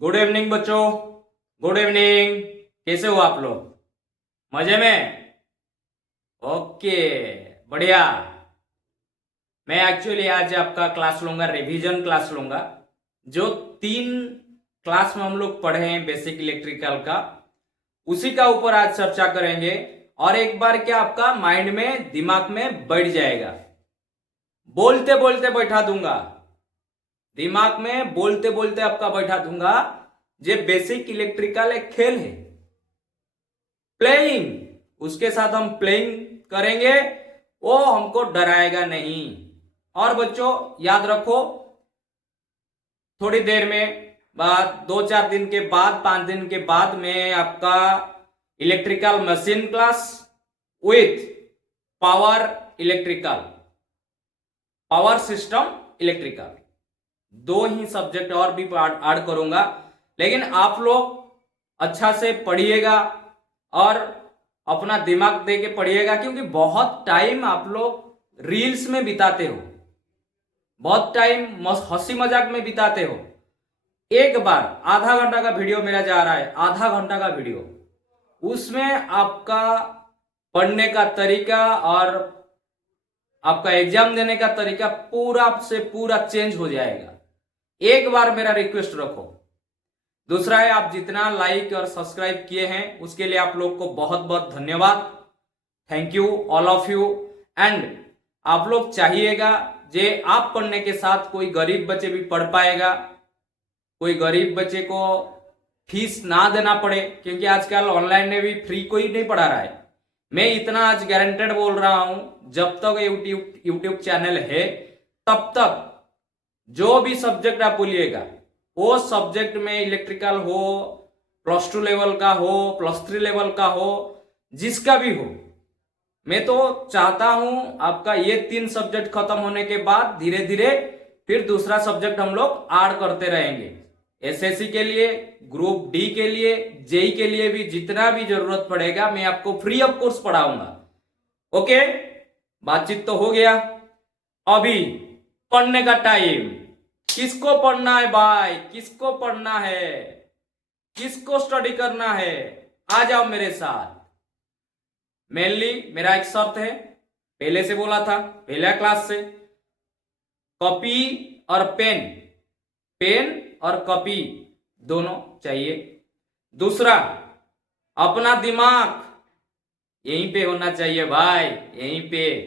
Good evening बच्चों। Good evening. कैसे हो आप लोग? मजे में? ओके, बढ़िया। मैं एक्चुअली आज आपका क्लास लूंगा, रिवीजन क्लास लूंगा। जो 3 क्लास में हम लोग पढ़े हैं बेसिक इलेक्ट्रिकल का, उसी का ऊपर आज चर्चा करेंगे। और एक बार क्या आपका माइंड में, दिमाग में बैठ जाएगा। बोलते बोलते बैठा दूंगा, दिमाग में बोलते बोलते आपका बैठा दूंगा। ये बेसिक इलेक्ट्रिकल एक खेल है, प्लेइंग। उसके साथ हम प्लेइंग करेंगे, वो हमको डराएगा नहीं। और बच्चों याद रखो, थोड़ी देर में बाद, 2-4 दिन के बाद, 5 दिन के बाद मैं आपका electrical machine class with power electrical, power system electrical, 2 he subject और भी ऐड करूंगा। लेकिन आप लोग अच्छा से पढ़िएगा और अपना दिमाग दे के पढ़िएगा, क्योंकि बहुत टाइम आप लोग रील्स में बिताते हो, बहुत टाइम हंसी मजाक में बिताते हो। एक बार आधा घंटा का वीडियो मेरा जा रहा है, आधा घंटा का वीडियो, उसमें आपका पढ़ने का तरीका और आपका एग्जाम देने का तरीका पूरा से पूरा चेंज हो जाएगा। एक बार मेरा रिक्वेस्ट रखो। दूसरा है, आप जितना लाइक और सब्सक्राइब किए हैं उसके लिए आप लोग को बहुत बहुत धन्यवाद। Thank you all of you. And आप लोग चाहिएगा जे आप पढ़ने के साथ कोई गरीब बच्चे भी पढ़ पाएगा, कोई गरीब बच्चे को फीस ना देना पड़े, क्योंकि आजकल ऑनलाइन में भी फ्री कोई नहीं पढ़ा रहा है। मैं इतना आज गारंटेड बोल रहा हूं, जब तक यूट्यूब चैनल है तब तक जो भी सब्जेक्ट आप बोलिएगा, वो सब्जेक्ट में इलेक्ट्रिकल हो, +2 लेवल का हो, +3 लेवल का हो, जिसका भी हो, मैं तो चाहता हूं आपका ये 3 सब्जेक्ट खत्म होने के बाद धीरे धीरे फिर दूसरा सब्जेक्ट हम लोग ऐड करते रहेंगे। एसएससी के लिए, ग्रुप डी के लिए, जेई के लिए भी जितना भी जरूरत पड़ेगा मैं आपको फ्री ऑफ कोर्स पढ़ाऊंगा। ओके, बातचीत तो हो गया। अभी पढ़ने का टाइम। किसको पढ़ना है भाई? किसको पढ़ना है? किसको स्टडी करना है? आ जाओ मेरे साथ। मेनली मेरा एक शर्त है, पहले से बोला था, पहला क्लास से, कॉपी और पेन, पेन और कॉपी दोनों चाहिए। दूसरा, अपना दिमाग यहीं पे होना चाहिए भाई, यहीं पे।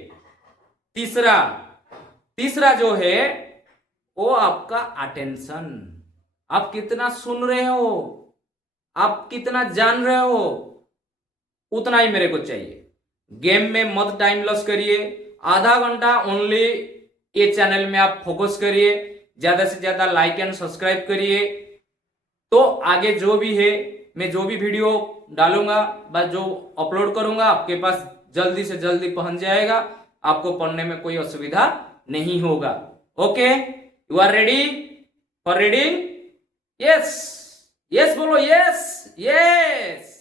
तीसरा, तीसरा जो है वो आपका अटेंशन। आप कितना सुन रहे हो, आप कितना जान रहे हो, उतना ही मेरे को चाहिए। गेम में मत टाइम लॉस करिए। आधा घंटा ओनली ये चैनल में आप फोकस करिए, ज्यादा से ज्यादा लाइक एंड सब्सक्राइब करिए। तो आगे जो भी है, मैं जो भी वीडियो डालूंगा, बस जो अपलोड करूंगा, आपके पास जल्दी से जल्दी पहुंच जाएगा। आपको पढ़ने में कोई असुविधा नहीं होगा। Okay, you are ready for reading? Yes, yes बोलो, yes yes.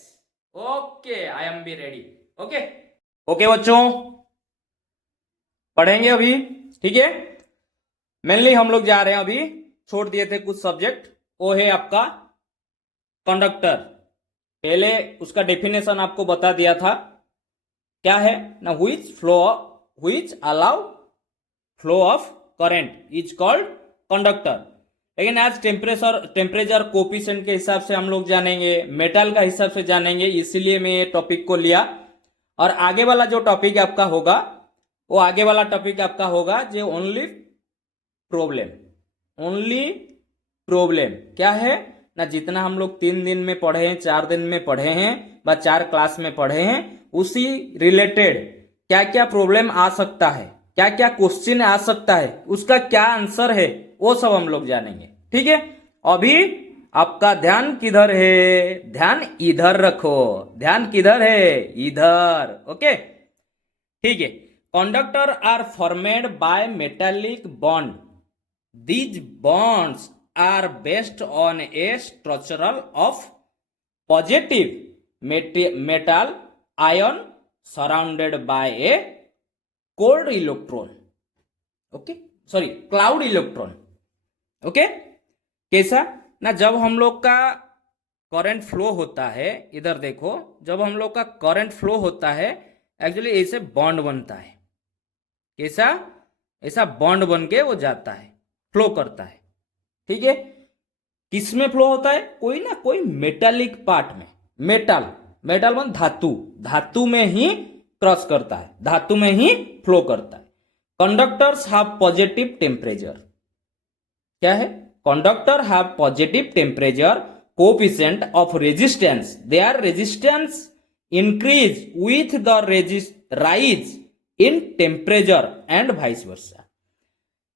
Okay, I am be ready. Okay okay बच्चों, पढ़ेंगे अभी, ठीक है। मेनली हम लोग जा रहे हैं, अभी छोड़ दिए थे कुछ सब्जेक्ट, वो है आपका कंडक्टर। पहले उसका डेफिनेशन आपको बता दिया था, क्या है ना, which allow flow of current is called conductor. लेकिन आज टेम्परेचर कोफिशिएंट के हिसाब से हम लोग जानेंगे, मेटल का हिसाब से जानेंगे, इसीलिए मैं ये टॉपिक को लिया। और आगे वाला जो टॉपिक आपका होगा, वो आगे वाला टॉपिक आपका होगा जो ओनली प्रॉब्लम। ओनली प्रॉब्लम क्या है ना, जितना हम लोग 3 दिन में पढ़े हैं, 4 दिन में पढ़े हैं, व 4 क्लास में पढ़े हैं, उसी रिलेटेड क्या क्या प्रॉब्लम आ सकता है, क्या क्या क्वेश्चन आ सकता है, उसका क्या आंसर है, वो सब हम लोग जानेंगे, ठीक है। अभी आपका ध्यान किधर है? ध्यान इधर रखो। ध्यान किधर है? इधर। ओके, ठीक है। Conductor are formed by metallic bond. These bonds are based on a structural of positive metal ion surrounded by a cold electron. Okay, sorry, cloud electron. Okay, कैसा? ना जब हम लोग का करंट फ्लो होता है, इधर देखो, जब हम लोग का करंट फ्लो होता है एक्चुअली ऐसे बॉन्ड बनता है। कैसा? ऐसा बॉन्ड बन के वो जाता है, फ्लो करता है। ठीक है, किस में फ्लो होता है? कोई ना कोई मेटालिक पार्ट में, मेटल, मेटल मतलब धातु, धातु में ही क्रॉस करता है, धातु में ही फ्लो करता है। Conductors have positive temperature. क्या है? Conductor have positive temperature coefficient of resistance, their resistance increase with the rise in temperature and vice versa.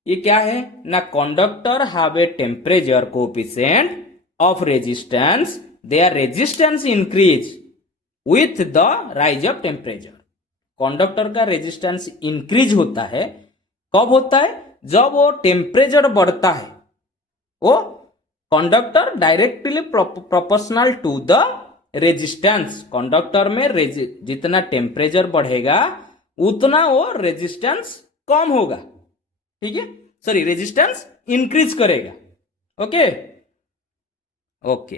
ये क्या है ना? Conductor have a temperature coefficient of resistance, their resistance increase with the rise of temperature. Conductor का resistance increase होता है, कब होता है? जब वो टेम्परेचर बढ़ता है। वो conductor directly proportional to the resistance, conductor में जितना टेम्परेचर बढ़ेगा उतना वो रेजिस्टेंस कम होगा। ठीक है, सॉरी, रेजिस्टेंस इंक्रीज करेगा। Okay okay.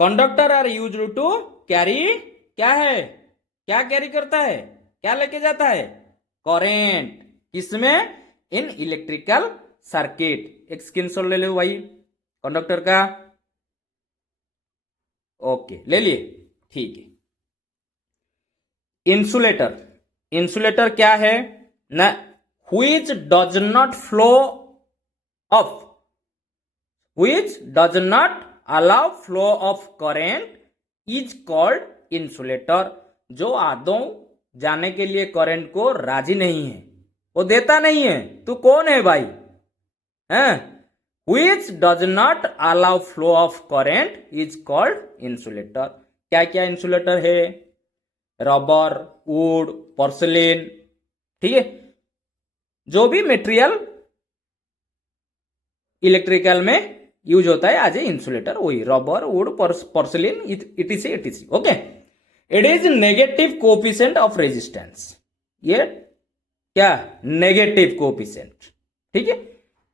Conductor are use to carry, क्या है? क्या कैरी करता है? क्या लेके जाता है? करेंट। किसमें? In electrical circuit. एक स्क्रीनशॉट ले लो भाई कंडक्टर का। ओके, ले लिए? ठीक है। इंसुलेटर, इंसुलेटर क्या है ना? which does not flow of, which does not allow flow of current is called insulator। जो आदौ जाने के लिए करंट को राजी नहीं है, वो देता नहीं है। तू कौन है भाई? हैं? which does not allow flow of current is called insulator। क्या क्या इंसुलेटर है? Rubber, wood, porcelain. ठीक है, जो भी मटेरियल इलेक्ट्रिकल में यूज होता है एज ए इंसुलेटर, वही rubber, wood, porcelain, etc etc. Okay. It is negative coefficient of resistance. ये क्या? Negative coefficient. ठीक है,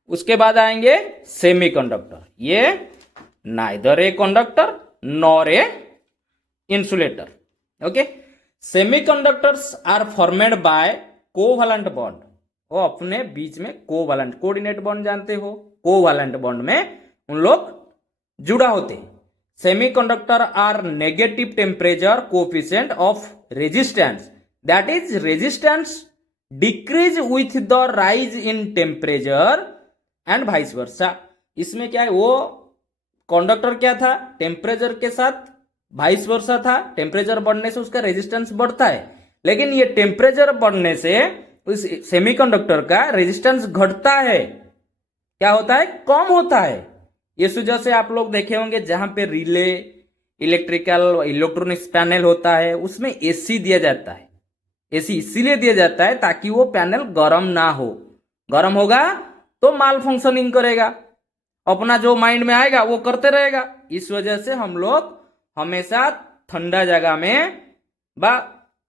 उसके बाद आएंगे सेमीकंडक्टर। ये neither a conductor nor a insulator. Okay. Semiconductors are formed by covalent bond. वो अपने बीच में कोवैलेंट, कोऑर्डिनेट बॉन्ड जानते हो, कोवैलेंट बॉन्ड में उन लोग जुड़ा होते हैं। Semiconductor are negative temperature coefficient of resistance, that is resistance decrease with the rise in temperature and vice versa. इसमें क्या है? वो कंडक्टर क्या था? टेम्परेचर के साथ वाइस वर्सा था। टेम्परेचर बढ़ने से उसका रेजिस्टेंस बढ़ता है, लेकिन ये टेम्परेचर बढ़ने से उस सेमीकंडक्टर का रेजिस्टेंस घटता है। क्या होता है? कम होता है। इस वजह से आप लोग देखे होंगे जहां पे रिले, इलेक्ट्रिकल इलेक्ट्रॉनिक्स पैनल होता है उसमें एसी दिया जाता है। एसी इसीलिए दिया जाता है ताकि वो पैनल गर्म ना हो। गर्म होगा तो माल फंक्शनिंग करेगा, अपना जो माइंड में आएगा वो करते रहेगा। इस वजह से हम लोग हमेशा ठंडा जगह में बा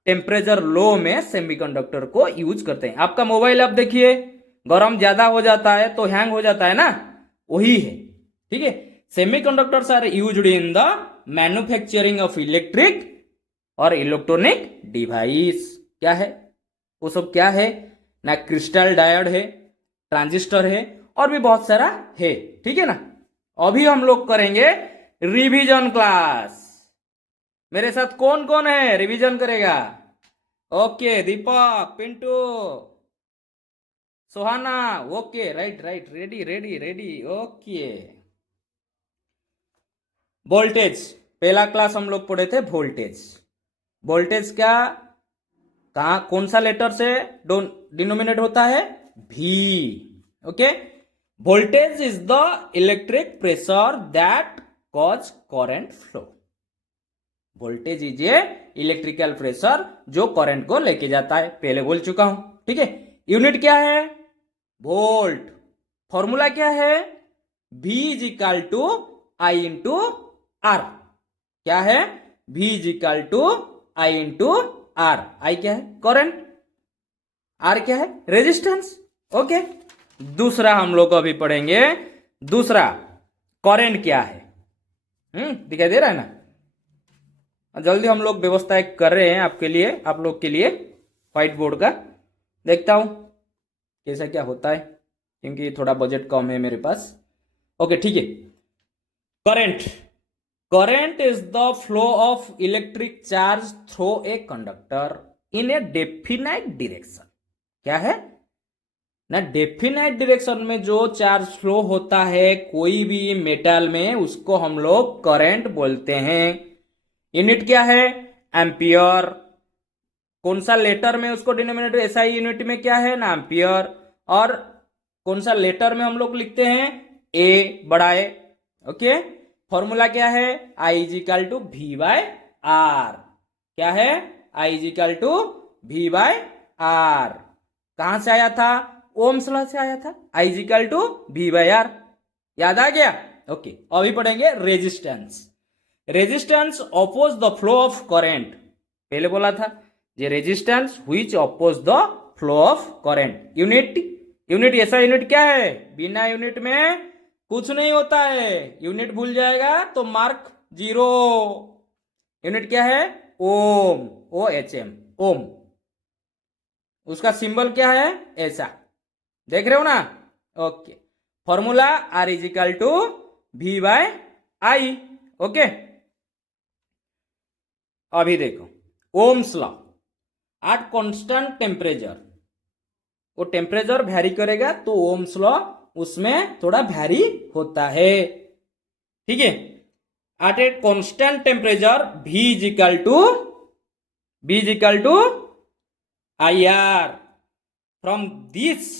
टेम्परेचर लो में सेमीकंडक्टर को यूज करते हैं। आपका मोबाइल आप देखिए, गर्म ज्यादा हो जाता है तो हैंग हो जाता है ना, वही है। ठीक है, semiconductors are used in the manufacturing of electric और इलेक्ट्रॉनिक डिवाइस। क्या है वो सब? क्या है ना? क्रिस्टल डायोड है, ट्रांजिस्टर है, और भी बहुत सारा है। ठीक है ना। अभी हम लोग करेंगे रिवीजन क्लास। मेरे साथ कौन कौन है रिवीजन करेगा? Okay, Deepak, Pintu, Sohana. Okay, right right, ready ready ready. Okay, voltage पहला क्लास हम लोग पढ़े थे। वोल्टेज, वोल्टेज क्या, कहा, कौन सा लेटर से डिनोमिनेट होता है? भी। Okay, voltage is the electric pressure that cause current flow. Voltage is a electrical pressure जो करंट को लेके जाता है, पहले बोल चुका हूं। ठीक है, यूनिट क्या है? वोल्ट। फॉर्मूला क्या है? V is equal to I into R. क्या है? V is equal to I into R. I क्या है? करंट। आर क्या है? रेजिस्टेंस। ओके, दूसरा हम लोग अभी पढ़ेंगे। दूसरा करंट क्या है। दिखाई दे रहा है ना। जल्दी हम लोग व्यवस्था कर रहे हैं आपके लिए, आप लोग के लिए व्हाइट बोर्ड का। देखता हूं कैसा क्या होता है, क्योंकि थोड़ा बजट कम है मेरे पास। ओके ठीक है। Current, current is the flow of electric charge through a conductor in A definite direction. क्या है ना, डेफिनाइट डायरेक्शन में जो चार्ज फ्लो होता है कोई भी मेटल में, उसको हम लोग करंट बोलते हैं। यूनिट क्या है, एम्पियर। कौन सा लेटर में उसको डिनोमिनेटर, एसआई यूनिट में क्या है ना, एम्पियर। और कौन सा लेटर में हम लोग लिखते हैं, ए बड़ा ए। ओके, फॉर्मूला क्या है, I is equal to V by R. क्या है, I is equal to V by R. कहां से आया था, ओम्स लॉ से आया था, I is equal to V by R. याद आ गया। ओके, अभी पढ़ेंगे resistance. Resistance oppose the flow of current. पहले बोला था ये resistance which oppose the flow of current. Unit, unit ऐसा यूनिट क्या है, बिना यूनिट में कुछ नहीं होता है। यूनिट भूल जाएगा तो मार्क 0। यूनिट क्या है, ओम, ओ एच एम, ओम। उसका सिंबल क्या है, ऐसा, देख रहे हो ना। Okay, formula R is equal to V by I. Okay, अभी देखो Ohm's law at constant temperature, वो टेम्परेचर वैरी करेगा तो ओम्स लॉ उसमें थोड़ा वैरी होता है। ठीक है, at a constant temperature V is equal to I R. From this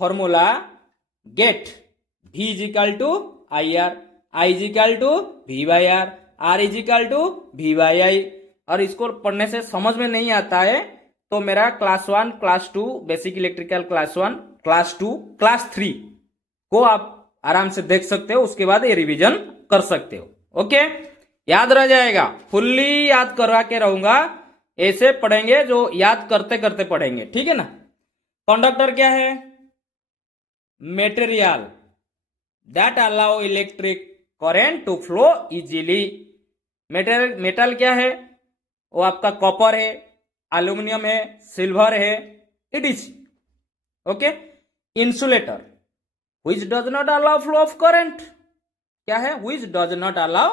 formula get V is equal to I R, I is equal to V by R, R is equal to V by I. और इसको पढ़ने से समझ में नहीं आता है तो मेरा class 1, class 2 basic electrical, class 1, class 2, class 3 को आप आराम से देख सकते हो, उसके बाद ये रिवीजन कर सकते हो। ओके, याद रह जाएगा, फुल्ली याद करवा के रहूंगा। ऐसे पढ़ेंगे जो याद करते करते पढ़ेंगे, ठीक है ना। कंडक्टर क्या है, material that allow electric current to flow easily. Metal क्या है, वो आपका कॉपर है, एल्यूमिनियम है, सिल्वर है, it okay. Insulator which does not allow flow of current, क्या है, which does not allow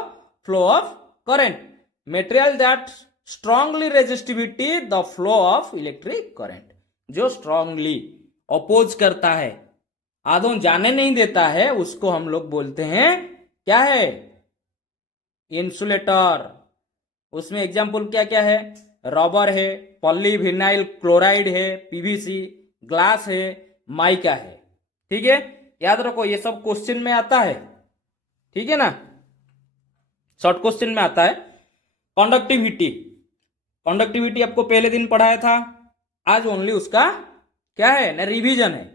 flow of current। material that strongly resistivity the flow of electric current, जो strongly oppose करता है, आधों जाने नहीं देता है, उसको हम लोग बोलते हैं क्या है, इंसुलेटर। उसमें एग्जाम्पल क्या क्या है, रबर है, पॉलीविनाइल क्लोराइड है, पीवीसी, ग्लास है, माइका है। ठीक है, याद रखो ये सब क्वेश्चन में आता है, ठीक है ना, शॉर्ट क्वेश्चन में आता है। कंडक्टिविटी, कंडक्टिविटी आपको पहले दिन पढ़ाया था, आज ओनली उसका क्या है ना, रिवीजन है।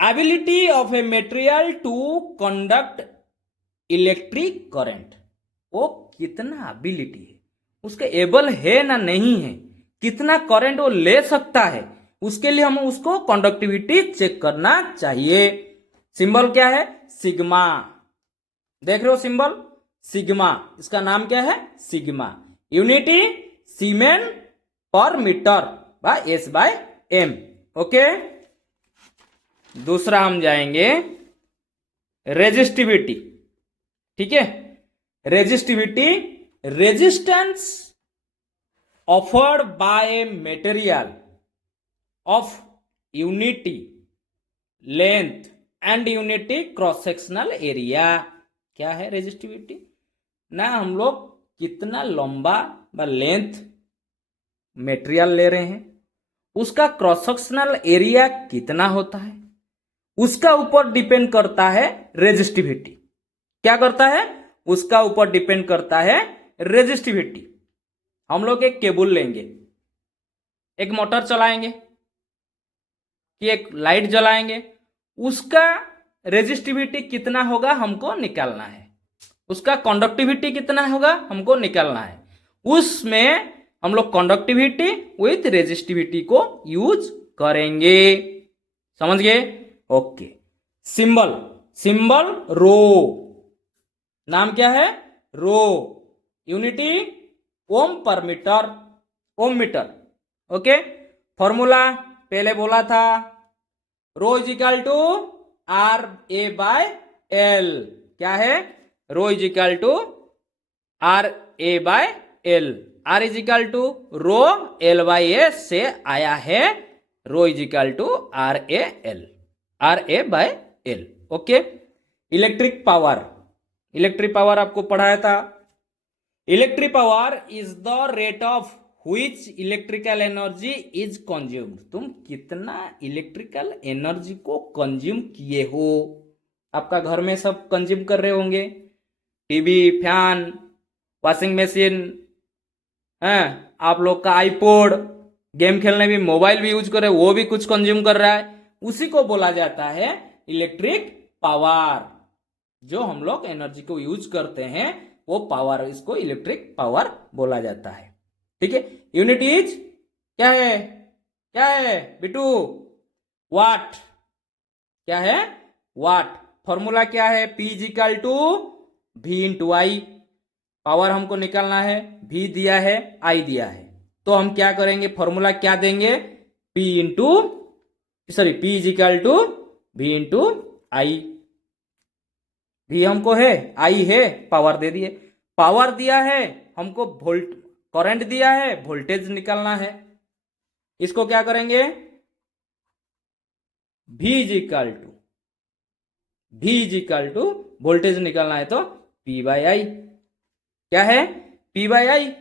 Ability of a material to conduct electric current, वो कितना एबिलिटी है, उसके एबल है ना नहीं है, कितना करंट वो ले सकता है, उसके लिए हम उसको कंडक्टिविटी चेक करना चाहिए। सिंबल क्या है, सिग्मा, देख रहे हो सिंबल सिग्मा, इसका नाम क्या है, sigma. Unity siemens per metre by S by M. Okay, दूसरा हम जाएंगे रेजिस्टिविटी। ठीक है, resistivity, resistance offered by a material of unity length and unity cross sectional area. क्या है रेजिस्टिविटी ना, हम लोग कितना लंबा व लेंथ मटेरियल ले रहे हैं, उसका क्रॉस सेक्शनल एरिया कितना होता है, उसका ऊपर डिपेंड करता है रेजिस्टिविटी। क्या करता है, उसका ऊपर डिपेंड करता है रेजिस्टिविटी। हम लोग एक केबल लेंगे, एक मोटर चलाएंगे कि एक लाइट जलाएंगे, उसका रेजिस्टिविटी कितना होगा हमको निकालना है, उसका कंडक्टिविटी कितना होगा हमको निकालना है। उसमें हम लोग कंडक्टिविटी विथ रेजिस्टिविटी को यूज करेंगे, समझ गए। ओके, सिंबल, सिंबल रो, नाम क्या है? रो। Unity ohm per metre, ohm metre. Okay, formula पहले बोला था, rho is equal to R A by L. क्या है? Rho is equal to R A by L. R is equal to rho, L by A से आया है rho is equal to R A L, R A by L. Okay, electric power, electric power आपको पढ़ाया था। Electric power is the rate of which electrical energy is consumed. तुम कितना electrical energy को consume किए हो। आपका घर में सब कंज्यूम कर रहे होंगे, टीवी, फैन, वॉशिंग मशीन, है, आप लोग का आईपोड, गेम खेलने भी मोबाइल भी यूज कर रहे, वो भी कुछ कंज्यूम कर रहा है, उसी को बोला जाता है इलेक्ट्रिक पावर। जो हम लोग एनर्जी को यूज करते हैं वो पावर, इसको इलेक्ट्रिक पावर बोला जाता है। ठीक है, यूनिट इज क्या है? क्या है बिटू? वाट। क्या है? वाट। फॉर्मूला क्या है? P is equal to V into I. Power हमको निकालना है, V दिया है, I दिया है, तो हम क्या करेंगे? फॉर्मूला क्या देंगे? P is equal to V into I. V हमको है, I है, पावर दे दिए। पावर दिया है हमको, वोल्ट करंट दिया है, वोल्टेज निकालना है। इसको क्या करेंगे? V is equal to voltage निकालना है तो P बाई आई। क्या है? P by I.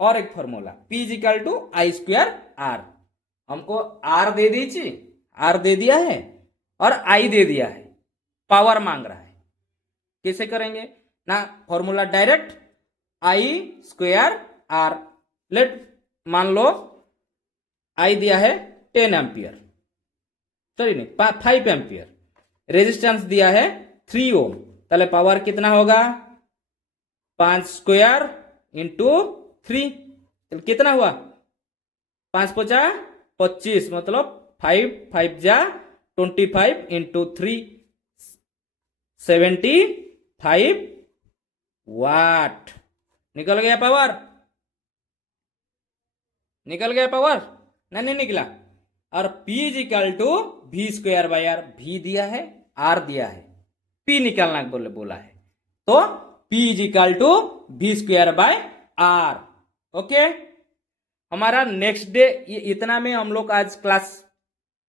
और एक formula P is equal to I square R. हमको R दे दीजिए, R दे दिया है और I दे दिया है, पावर मांग रहा है। कैसे करेंगे ना? Formula direct I square R. Let मान लो आई दिया है 10 एम्पियर, सॉरी नहीं 5 एम्पियर, रेजिस्टेंस दिया है 3 ओम, ताले पावर कितना होगा? 5 स्क्वायर इंटू 3, कितना हुआ? 5 पचा 25, मतलब 5 जा 25 इंटू 3, 75 वाट। निकल गया पावर? निकल गया पावर? नहीं निकला। और P is equal to V square by R. V दिया है, R दिया है, P निकालना बोला है, तो P is equal to V square by R. Okay, हमारा नेक्स्ट डे इतना में हम लोग आज क्लास,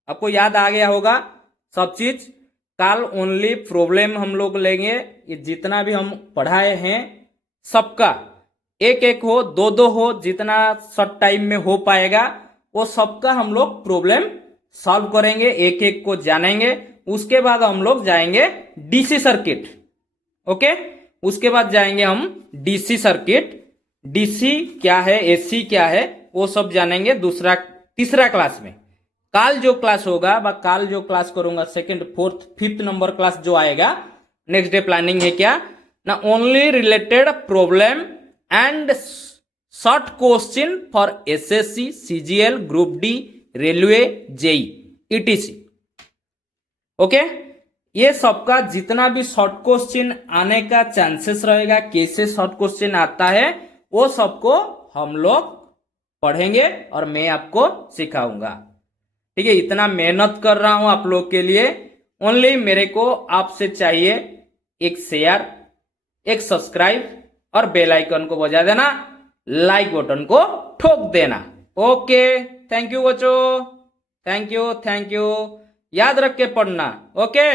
आपको याद आ गया होगा सब चीज। कल ओनली प्रॉब्लम हम लोग लेंगे, ये जितना भी हम पढ़ाए हैं सबका एक एक हो, दो दो हो, जितना शॉर्ट टाइम में हो पाएगा वो सबका हम लोग प्रॉब्लम सॉल्व करेंगे, एक एक को जानेंगे। उसके बाद हम लोग जाएंगे डीसी सर्किट। ओके, उसके बाद जाएंगे हम डीसी सर्किट, डीसी क्या है, एसी क्या है, वो सब जानेंगे तीसरा क्लास में। काल जो क्लास होगा, काल जो क्लास करूंगा, second, fourth, fifth number class जो आएगा, नेक्स्ट डे प्लानिंग है क्या ना, only related problem and short question for SSC, CGL, group D, railway, JE, etc. Okay, ये सबका जितना भी शॉर्ट क्वेश्चन आने का चांसेस रहेगा, कैसे शॉर्ट क्वेश्चन आता है, वो सबको हम लोग पढ़ेंगे और मैं आपको सिखाऊंगा। ठीक है, इतना मेहनत कर रहा हूं आप लोग के लिए। ओनली मेरे को आपसे चाहिए एक शेयर, एक सब्सक्राइब और बेल आइकन को बजा देना, लाइक बटन को ठोक देना। ओके, थैंक यू बच्चों, थैंक यू। याद रख के पढ़ना। ओके।